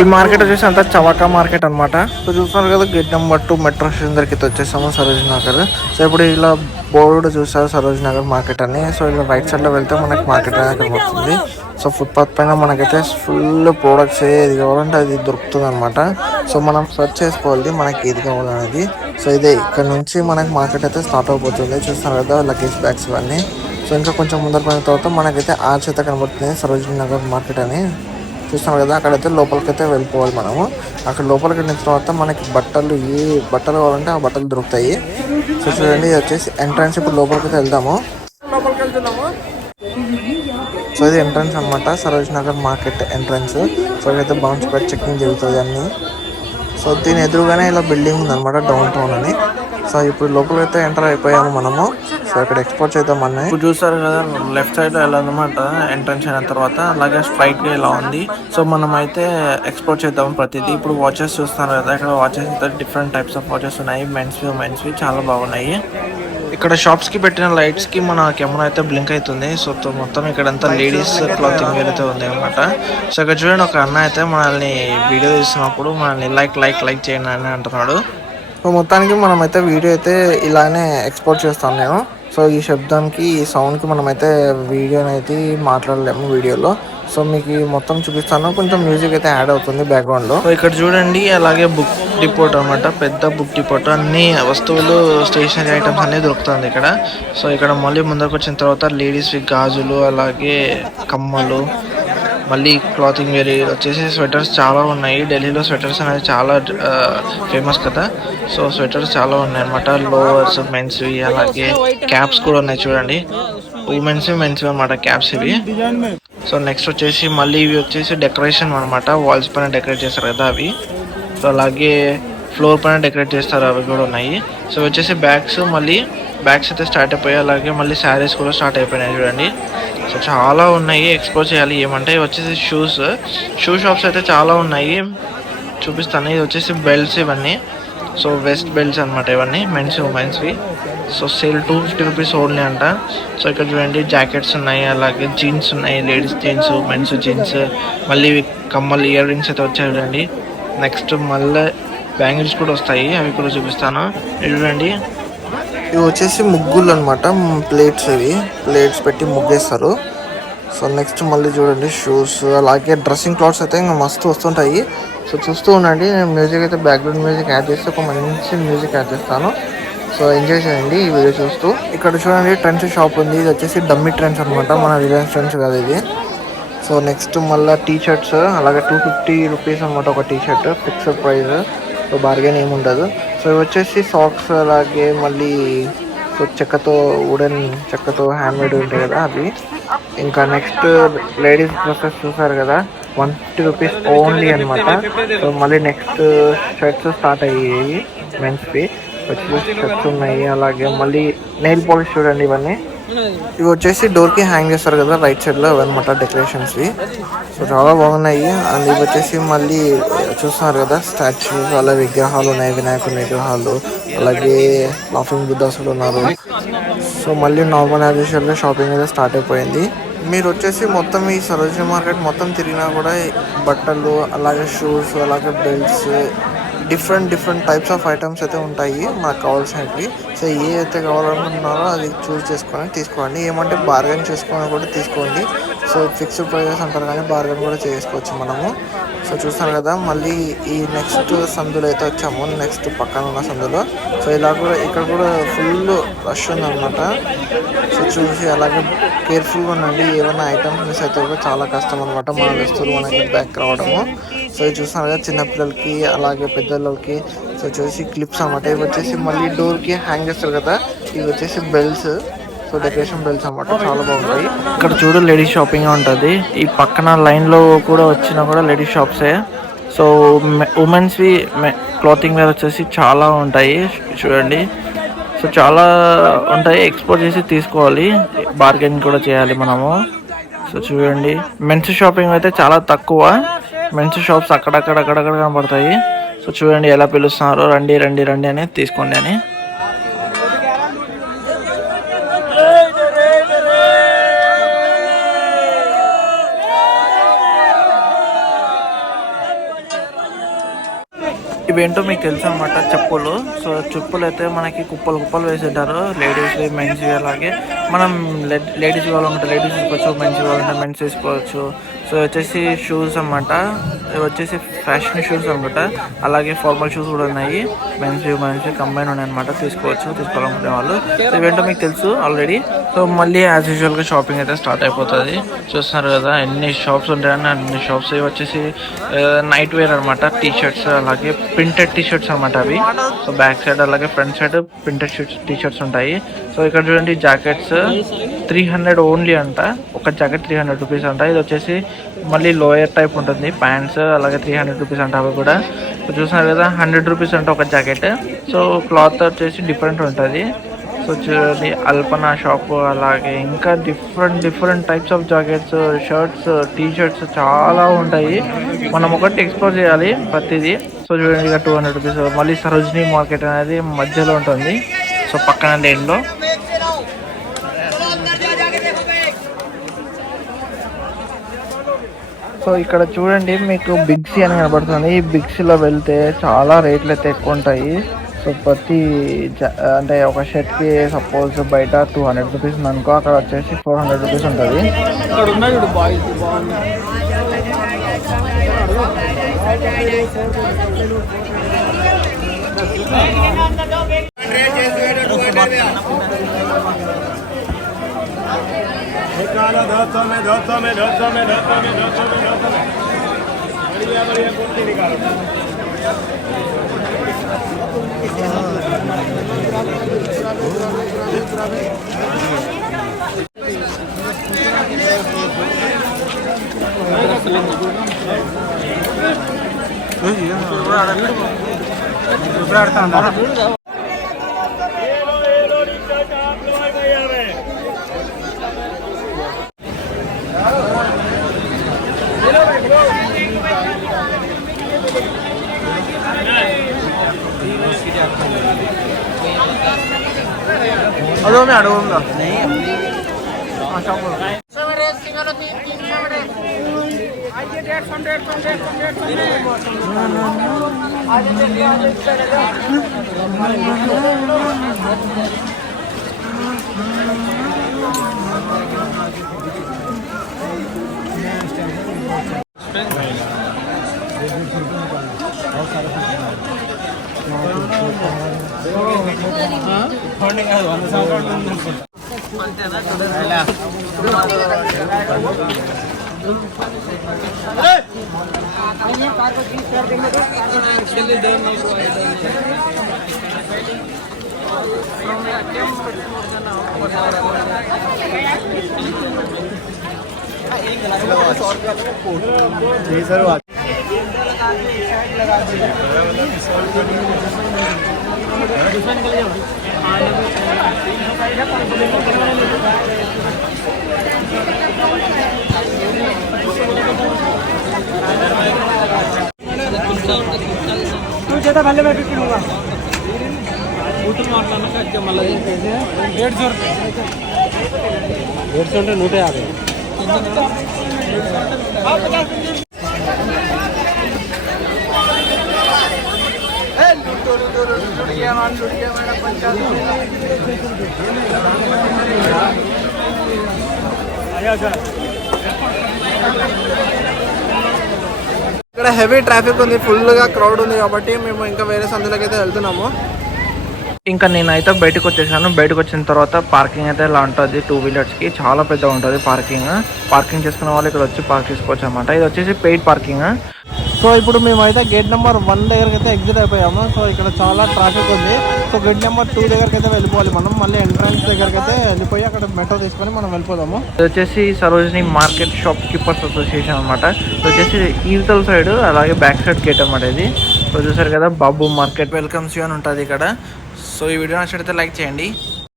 ఈ మార్కెట్ వచ్చేసి అంతా చవకా మార్కెట్ అనమాట. సో చూస్తున్నారు కదా, గేట్ నెంబర్ 2 మెట్రో స్టేషన్ దగ్గరికి వచ్చేసాము, సరోజ్ నగర్. సో ఇప్పుడు ఇలా బోర్డు చూసారు సరోజ్ నగర్ మార్కెట్ అని. సో ఇలా రైట్ సైడ్ లో వెళ్తే మనకి మార్కెట్ అనేది కనబడుతుంది. సో ఫుట్పాత్ పైన మనకైతే ఫుల్ ప్రోడక్ట్స్ ఏది కావాలంటే అది దొరుకుతుంది అనమాట. సో మనం సర్చ్ చేసుకోవాలి మనకి ఏది కావాలనేది. సో ఇదే ఇక్కడ నుంచి మనకి మార్కెట్ అయితే స్టార్ట్ అయిపోతుంది. చూస్తున్నారు కదా లగేజ్ బ్యాగ్స్ ఇవన్నీ. సో ఇంకా కొంచెం ముందర పోయిన తర్వాత మనకైతే ఆర్చ్ అయితే కనబడుతుంది, సరోజినీ నగర్ మార్కెట్ అని. చూస్తున్నాం కదా, అక్కడైతే లోపలికైతే వెళ్ళిపోవాలి మనము. అక్కడ లోపలికి వెళ్ళిన తర్వాత మనకి బట్టలు ఏ బట్టలు కావాలంటే ఆ బట్టలు దొరుకుతాయి. సో చూడండి, ఇది వచ్చేసి ఎంట్రన్స్. ఇప్పుడు లోపలికైతే వెళ్దాము. సో ఇది ఎంట్రన్స్ అనమాట, Sarojini Nagar market entrance. So అయితే బౌన్స్ పై చెకింగ్ జరుగుతుంది అన్ని. సో దీని ఎదురుగానే ఇలా బిల్డింగ్ ఉంది అనమాట, డౌన్ టౌన్ అని. సో ఇప్పుడు లోపలికైతే ఎంటర్ అయిపోయాము మనము. సో ఇక్కడ ఎక్స్పోర్ట్ చేద్దామని. ఇప్పుడు చూసారు కదా, లెఫ్ట్ సైడ్ లో ఎలా అనమాట ఎంట్రన్స్ అయిన తర్వాత, అలాగే స్ట్రైట్ గా ఇలా ఉంది. సో మనం అయితే ఎక్స్పోర్ట్ చేద్దాం ప్రతిదీ. ఇప్పుడు వాచెస్ చూస్తున్నారు కదా, ఇక్కడ వాచెస్ అయితే డిఫరెంట్ టైప్స్ ఆఫ్ వాచెస్ ఉన్నాయి, మెన్స్వి చాలా బాగున్నాయి. ఇక్కడ షాప్స్ కి పెట్టిన లైట్స్ కి మన కెమెరా అయితే బ్లింక్ అవుతుంది. సో మొత్తం ఇక్కడంతా లేడీస్ క్లాతింగ్ అయితే ఉంది అనమాట. సో ఇక్కడ చూడండి, ఒక అన్న అయితే మనల్ని వీడియో తీస్తున్నప్పుడు మనల్ని లైక్ చేయండి అని అంటున్నాడు. సో మొత్తానికి మనం అయితే వీడియో అయితే ఇలానే ఎక్స్పోర్ట్ చేస్తాను నేను. సో ఈ శబ్దానికి, ఈ సౌండ్కి మనమైతే వీడియోనైతే మాట్లాడలేము వీడియోలో. సో మీకు మొత్తం చూపిస్తాను, కొంచెం మ్యూజిక్ అయితే యాడ్ అవుతుంది బ్యాక్గ్రౌండ్లో. సో ఇక్కడ చూడండి, అలాగే బుక్ డిపోట్ అనమాట, పెద్ద బుక్ డిపోట్. అన్ని వస్తువులు, స్టేషనరీ ఐటమ్స్ అన్నీ దొరుకుతుంది ఇక్కడ. సో ఇక్కడ మళ్ళీ ముందరకు వచ్చిన తర్వాత లేడీస్ గాజులు, అలాగే కమ్మలు, మళ్ళీ క్లాతింగ్ వేర్ వచ్చేసి స్వెటర్స్ చాలా ఉన్నాయి. ఢిల్లీలో స్వెటర్స్ అనేది చాలా ఫేమస్ కదా. సో స్వెటర్స్ చాలా ఉన్నాయి అనమాట, లోవర్స్, మెన్స్వి, అలాగే క్యాప్స్ కూడా ఉన్నాయి చూడండి. ఉమెన్స్వి, మెన్స్వి అనమాట క్యాప్స్ ఇవి. సో నెక్స్ట్ వచ్చేసి మళ్ళీ ఇవి వచ్చేసి డెకరేషన్ అనమాట, వాల్స్ పైన డెకరేట్ చేస్తారు కదా అవి. సో అలాగే ఫ్లోర్ పైన డెకరేట్ చేస్తారు, అవి కూడా ఉన్నాయి. సో వచ్చేసి బ్యాగ్స్, మళ్ళీ బ్యాగ్స్ అయితే స్టార్ట్ అయిపోయాయి, అలాగే మళ్ళీ శారీస్ కూడా స్టార్ట్ అయిపోయినాయి చూడండి. సో చాలా ఉన్నాయి, ఎక్స్ప్లోర్ చేయాలి. ఏమంటే వచ్చేసి షూ షాప్స్ అయితే చాలా ఉన్నాయి, చూపిస్తాను. ఇది వచ్చేసి బెల్ట్స్ ఇవన్నీ. సో వెస్ట్ బెల్ట్స్ అనమాట ఇవన్నీ, మెన్స్ ఉమెన్స్వి. సో సేల్ 250 రూపీస్ ఓన్లీ అంట. సో ఇక్కడ చూడండి జాకెట్స్ ఉన్నాయి, అలాగే జీన్స్ ఉన్నాయి, లేడీస్ జీన్స్, మెన్స్ జీన్స్. మళ్ళీ కమ్మలు, ఇయర్ రింగ్స్ అయితే వచ్చాయి చూడండి. నెక్స్ట్ మళ్ళీ బ్యాంగిల్స్ కూడా వస్తాయి, అవి కూడా చూపిస్తాను. చూడండి, ఇవి వచ్చేసి ముగ్గులు అనమాట, ప్లేట్స్. ఇవి ప్లేట్స్ పెట్టి ముగ్గేస్తారు. సో నెక్స్ట్ మళ్ళీ చూడండి షూస్, అలాగే డ్రెస్సింగ్ క్లాత్స్ అయితే ఇంకా మస్తు వస్తుంటాయి. సో చూస్తూ ఉండండి, నేను మ్యూజిక్ అయితే బ్యాక్గ్రౌండ్ మ్యూజిక్ యాడ్ చేస్తే ఒక మంచి మ్యూజిక్ యాడ్ చేస్తాను. సో ఎంజాయ్ చేయండి ఈ వీడియో చూస్తూ. ఇక్కడ చూడండి ట్రెండ్స్ షాప్ ఉంది, ఇది వచ్చేసి డమ్మీ ట్రెండ్స్ అనమాట, మన రిలయన్స్ ట్రెండ్స్ కాదు ఇది. సో నెక్స్ట్ మళ్ళీ టీ షర్ట్స్, అలాగే 250 రూపీస్ అనమాట ఒక T shirt, fixed price. So bargain ఏమి ఉండదు. సో ఇవి వచ్చేసి సాక్స్, అలాగే మళ్ళీ సో చెక్కతో హ్యాండ్మేడ్ ఉంటాయి కదా అవి. ఇంకా నెక్స్ట్ లేడీస్ డ్రెస్సెస్ చూసారు కదా, 150 రూపీస్ ఓన్లీ అనమాట. సో మళ్ళీ నెక్స్ట్ షర్ట్స్ స్టార్ట్ అయ్యాయి, మెన్స్వి వచ్చేసి షర్ట్స్ ఉన్నాయి. అలాగే మళ్ళీ నెయిల్ పాలిష్ చూడండి, ఇవన్నీ ఇవి వచ్చేసి డోర్ కి హ్యాంగ్ చేస్తారు కదా రైట్ సైడ్ లో, అవన్నమాట డెకరేషన్స్. సో చాలా బాగున్నాయి. అండ్ ఇవి వచ్చేసి మళ్ళీ చూస్తున్నారు కదా స్టాచ్యూస్, అలా విగ్రహాలు ఉన్నాయి, వినాయకుని విగ్రహాలు, అలాగే లాఫింగ్ బుద్ధాస్ ఉన్నారు. సో మళ్ళీ నార్మలైజేషన్ లో షాపింగ్ అయితే స్టార్ట్ అయిపోయింది. మీరు వచ్చేసి మొత్తం ఈ సరోజినీ మార్కెట్ మొత్తం తిరిగినా కూడా బట్టలు, అలాగే షూస్, అలాగే belts, different types of items అయితే ఉంటాయి మనకు కావాల్సినవి. సో ఏ అయితే కావాలనుకుంటున్నారో అది చూస్ చేసుకొని తీసుకోండి. ఏమంటే బార్గెన్ చేసుకొని కూడా తీసుకోండి. సో ఫిక్స్డ్ ప్రైజెస్ అంటారు కానీ బార్గెన్ కూడా చేసుకోవచ్చు మనము. సో చూస్తారు కదా, మళ్ళీ ఈ నెక్స్ట్ సందులో అయితే వచ్చాము, నెక్స్ట్ పక్కన ఉన్న సందులో. సో ఇలా కూడా ఇక్కడ కూడా ఫుల్ రష్ ఉందన్నమాట. సో చూసి అలాగే కేర్ఫుల్గా ఉండండి, ఏమైనా ఐటమ్స్ మిస్ అయితే కూడా చాలా కష్టం అనమాట, మన వస్తువులు మనకి బ్యాక్ రావడము. సో ఇది చూస్తున్నారు కదా, చిన్నపిల్లలకి అలాగే పెద్దవాళ్ళకి. సో వచ్చేసి క్లిప్స్ అనమాట, ఇవి వచ్చేసి మళ్ళీ డోర్కి హ్యాంగ్ చేస్తారు కదా, ఇవి వచ్చేసి బెల్ట్స్. సో డెకరేషన్ బెల్ట్స్ అనమాట, చాలా బాగుంటాయి. ఇక్కడ చూడు లేడీస్ షాపింగ్ ఉంటుంది, ఈ పక్కన లైన్లో కూడా వచ్చినా కూడా లేడీస్ షాప్సే. సో ఉమెన్స్వి క్లాతింగ్ వేర్ వచ్చేసి చాలా ఉంటాయి చూడండి. సో చాలా ఉంటాయి, ఎక్స్పోర్ట్ చేసి తీసుకోవాలి, బార్గెన్ కూడా చేయాలి మనము. సో చూడండి, మెన్స్ షాపింగ్ అయితే చాలా తక్కువ, మెన్స్ షాప్స్ అక్కడక్కడ కనబడతాయి. సో చూడండి ఎలా పిలుస్తున్నారు, రండి రండి రండి అని తీసుకోండి అని. ఇవేంటో మీకు తెలుసు అనమాట, చెప్పులు. సో చెప్పులు అయితే మనకి కుప్పలు కుప్పలు వేసింటారు, లేడీస్ మెన్స్. అలాగే మనం లేడీస్ కావాలంటే లేడీస్ వేసుకోవచ్చు, మెన్స్ కావాలంటే మెన్స్ వేసుకోవచ్చు. సో వచ్చేసి షూస్ అనమాట, ఇవి వచ్చేసి ఫ్యాషన్ షూస్ అనమాట. అలాగే ఫార్మల్ షూస్ కూడా ఉన్నాయి, మెన్స్ కంబైన్ ఉన్నాయి అనమాట. తీసుకోవాలనుకునే వాళ్ళు. సో ఇవేంటో మీకు తెలుసు ఆల్రెడీ. సో మళ్ళీ యాజ్ యూజువల్గా షాపింగ్ అయితే స్టార్ట్ అయిపోతుంది. చూస్తున్నారు కదా ఎన్ని షాప్స్ ఉంటాయని, అన్ని షాప్స్. ఇవి వచ్చేసి నైట్ వేర్ అనమాట, టీ షర్ట్స్, అలాగే ప్రింటెడ్ టీ షర్ట్స్ అనమాట అవి. సో బ్యాక్ సైడ్ అలాగే front side printed T shirts ఉంటాయి. సో ఇక్కడ చూడండి జాకెట్స్ 300 ఓన్లీ అంట, ఒక జాకెట్ 300 రూపీస్ అంట. ఇది వచ్చేసి మళ్ళీ లోయర్ టైప్ ఉంటుంది ప్యాంట్స్, అలాగే 300 రూపీస్ అంట అవి కూడా. సో చూస్తున్నారు కదా 100 రూపీస్ అంట ఒక జాకెట్. సో క్లాత్ వచ్చేసి డిఫరెంట్ ఉంటుంది. సో చూడండి అల్పనా షాప్, అలాగే ఇంకా different types of jackets, shirts, T shirts చాలా ఉంటాయి. మనం ఒకటి ఎక్స్ప్లోర్ చేయాలి ప్రతిదీ. సో చూడండి ఇక 200 రూపీస్. మళ్ళీ సరోజినీ మార్కెట్ అనేది మధ్యలో ఉంటుంది, సో పక్కన లేన్లో. సో ఇక్కడ చూడండి మీకు బిగ్సీ అని కనబడుతుంది. ఈ బిగ్సీలో వెళ్తే చాలా రేట్లు అయితే ఎక్కువ ఉంటాయి. సో ప్రతి అంటే ఒక షర్ట్కి సపోజ్ బయట 200 రూపీస్ అనుకో, అక్కడ వచ్చేసి 400 రూపీస్ ఉంటుంది. अदो मैं अड़ूंगा नहीं अच्छा बोलो ఇక్కడ హెవీ ట్రాఫిక్ ఉంది, ఫుల్ గా క్రౌడ్ ఉంది కాబట్టి మేము ఇంకా వేరే సందులోకి అయితే వెళ్తున్నాము. ఇంకా నేనైతే బయటకు వచ్చేసాను. బయటకు వచ్చిన తర్వాత పార్కింగ్ అయితే ఇలా ఉంటుంది, 2 వీలర్స్కి చాలా పెద్ద ఉంటుంది పార్కింగ్ చేసుకునే వాళ్ళు ఇక్కడ వచ్చి పార్క్ చేసుకోవచ్చు అనమాట. ఇది వచ్చేసి పెయిడ్ పార్కింగ్. సో ఇప్పుడు మేమైతే గేట్ నెంబర్ 1 దగ్గరికి అయితే ఎగ్జిట్ అయిపోయాము. సో ఇక్కడ చాలా ట్రాఫిక్ ఉంది. సో గేట్ నెంబర్ 2 దగ్గరికి అయితే వెళ్ళిపోవాలి మనం. మళ్ళీ ఎంట్రన్స్ దగ్గరికి అయితే వెళ్ళిపోయి అక్కడ మెట్రో తీసుకొని మనం వెళ్ళిపోదాము. ఇది వచ్చేసి Sarojini market shop keepers association అనమాట. ఇది వచ్చేసి ఈవతల సైడ్, అలాగే బ్యాక్ సైడ్ గేట్ అనమాట ఇది. సో చూసారు కదా బాబు మార్కెట్ వెల్కమ్స్ యూ అని ఉంటుంది ఇక్కడ. సో ఈ వీడియో నచ్చితే లైక్ చేయండి.